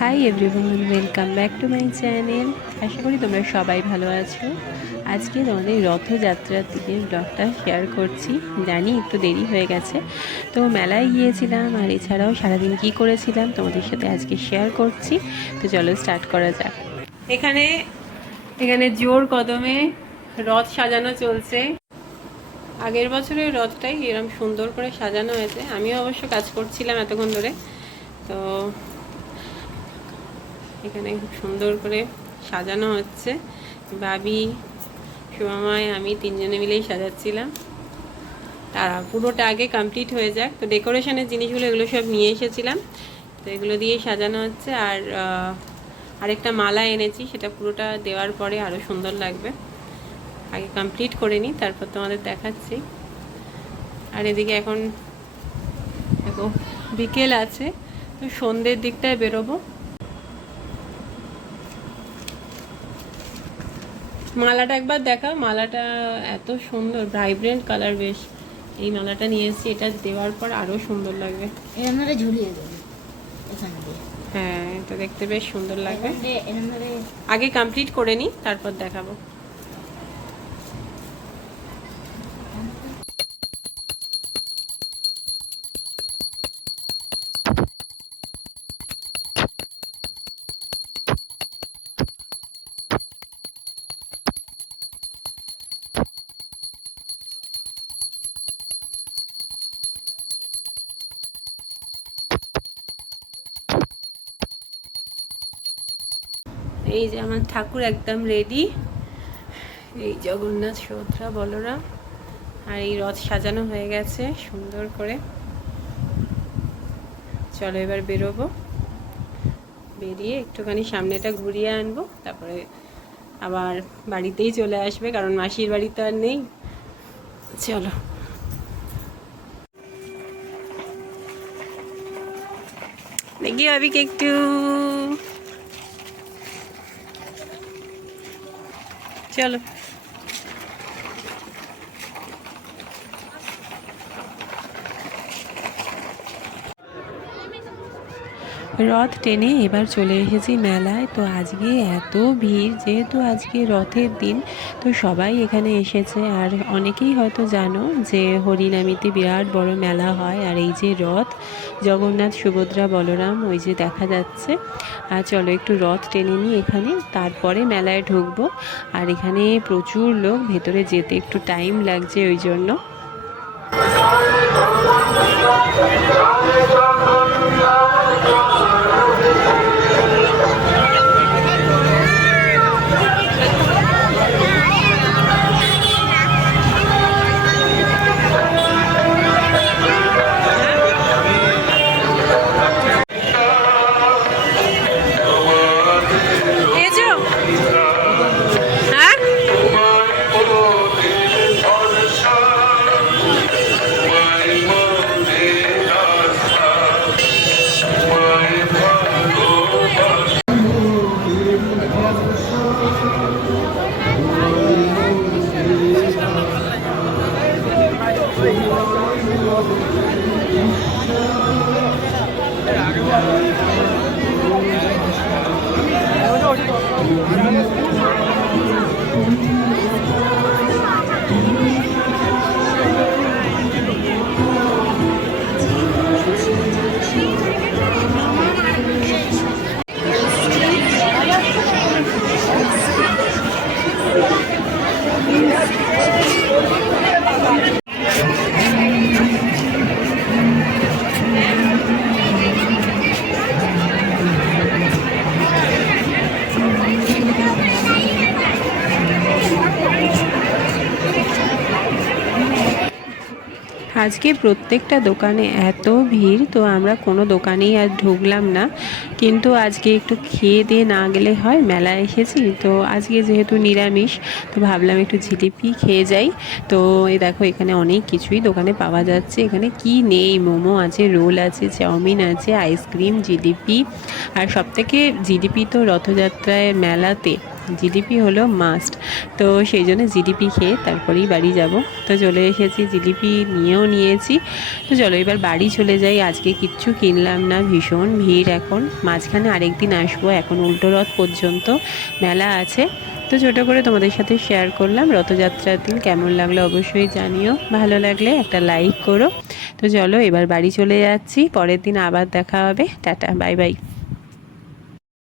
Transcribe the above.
High everyone, welcome back to my channel. আশা করি তোমরা সবাই ভালো আছো। আজকে তোমাদের রথযাত্রার দিনের ব্লগটা শেয়ার করছি। জানি একটু দেরি হয়ে গেছে, তো মেলায় গিয়েছিলাম আর এছাড়াও সারাদিন কি করেছিলাম তোমাদের সাথে আজকে শেয়ার করছি। তো চলো স্টার্ট করা যাক। এখানে এখানে জোর কদমে রথ সাজানো চলছে। আগের বছরের রথটাই এরকম সুন্দর করে সাজানো হয়েছে। আমিও অবশ্য কাজ করছিলাম এতক্ষণ ধরে। তো এখানে খুব সুন্দর করে সাজানো হচ্ছে। বাবি, সুমাময়, আমি তিনজনে মিলেই সাজাচ্ছিলাম। তারা পুরোটা আগে কমপ্লিট হয়ে যাক। তো ডেকোরেশনের জিনিসগুলো এগুলো সব নিয়ে এসেছিলাম, তো এগুলো দিয়েই সাজানো হচ্ছে। আর আরেকটা মালা এনেছি, সেটা পুরোটা দেওয়ার পরে আরও সুন্দর লাগবে। আগে কমপ্লিট করে নিই, তারপর তোমাদের দেখাচ্ছি। আর এদিকে এখন দেখো বিকেল আছে, তো সন্ধ্যের দিকটায় বেরোবো। মালাটা একবার দেখা, মালাটা এত সুন্দর, ভাইব্রেন্ট কালার বেশ। এই মালাটা নিয়ে এসেছি, এটা দেওয়ার পর আরও সুন্দর লাগবে। ঝুলিয়ে দেবো এখানে দিয়ে। হ্যাঁ, এটা দেখতে বেশ সুন্দর লাগবে। আগে কমপ্লিট করে নিই, তারপর দেখাবো। এই যে আমার ঠাকুর একদম রেডি। এই জগন্নাথ, সুভদ্রা, বলরাম। আর এই রথ সাজানো হয়ে গেছে সুন্দর করে। চলো এবার বেরোবো। বেরিয়ে একটুখানি সামনেটা ঘুরিয়ে আনবো, তারপরে আবার বাড়িতেই চলে আসবে, কারণ মাসির বাড়ি তো আর নেই। চলো। দেখি ভাবিকে একটু। চলো। রথ টেনে এবার চলে এসেছি মেলায়। তো আজকে এত ভিড়, যেহেতু আজকে রথের দিন, তো সবাই এখানে এসেছে। আর অনেকেই হয়তো জানো যে হরিনামিতে বিরাট বড় মেলা হয়। আর এই যে রথ, জগন্নাথ, সুভদ্রা, বলরাম ওই যে দেখা যাচ্ছে। আর চলো একটু রথ টেনে নিই এখানে, তারপরে মেলায় ঢুকবো। আর এখানে প্রচুর লোক, ভেতরে যেতে একটু টাইম লাগছে ওই জন্য। আজকে প্রত্যেকটা দোকানে এত ভিড়, তো আমরা কোনো দোকানেই আর ঢুকলাম না। কিন্তু আজকে একটু খেয়ে দিয়ে না গেলে হয়, মেলায় এসেছি তো। আজকে যেহেতু নিরামিষ, তো ভাবলাম একটু জিলিপি খেয়ে যাই। তো এই দেখো এখানে অনেক কিছুই দোকানে পাওয়া যাচ্ছে। এখানে কি নেই, মোমো আছে, রোল আছে, চাউমিন আছে, আইসক্রিম, জিলিপি। আর সবথেকে জিলিপি তো রথযাত্রায় মেলাতে জিলিপি হলো মাস্ট। তো সেই জন্য জিলিপি খেয়ে তারপরেই বাড়ি যাব। তো চলে এসেছি, জিলিপি নিয়েও নিয়েছি। তো চলো এবার বাড়ি চলে যাই। আজকে কিচ্ছু কিনলাম না, ভীষণ ভিড় এখন। মাঝখানে আরেকদিন আসবো, এখন উল্টো রথ পর্যন্ত মেলা আছে। তো ছোটো করে তোমাদের সাথে শেয়ার করলাম রথযাত্রার দিন। কেমন লাগলো অবশ্যই জানিও, ভালো লাগলে একটা লাইক করো। তো চলো এবার বাড়ি চলে যাচ্ছি, পরের দিন আবার দেখা হবে। Tata, bye bye.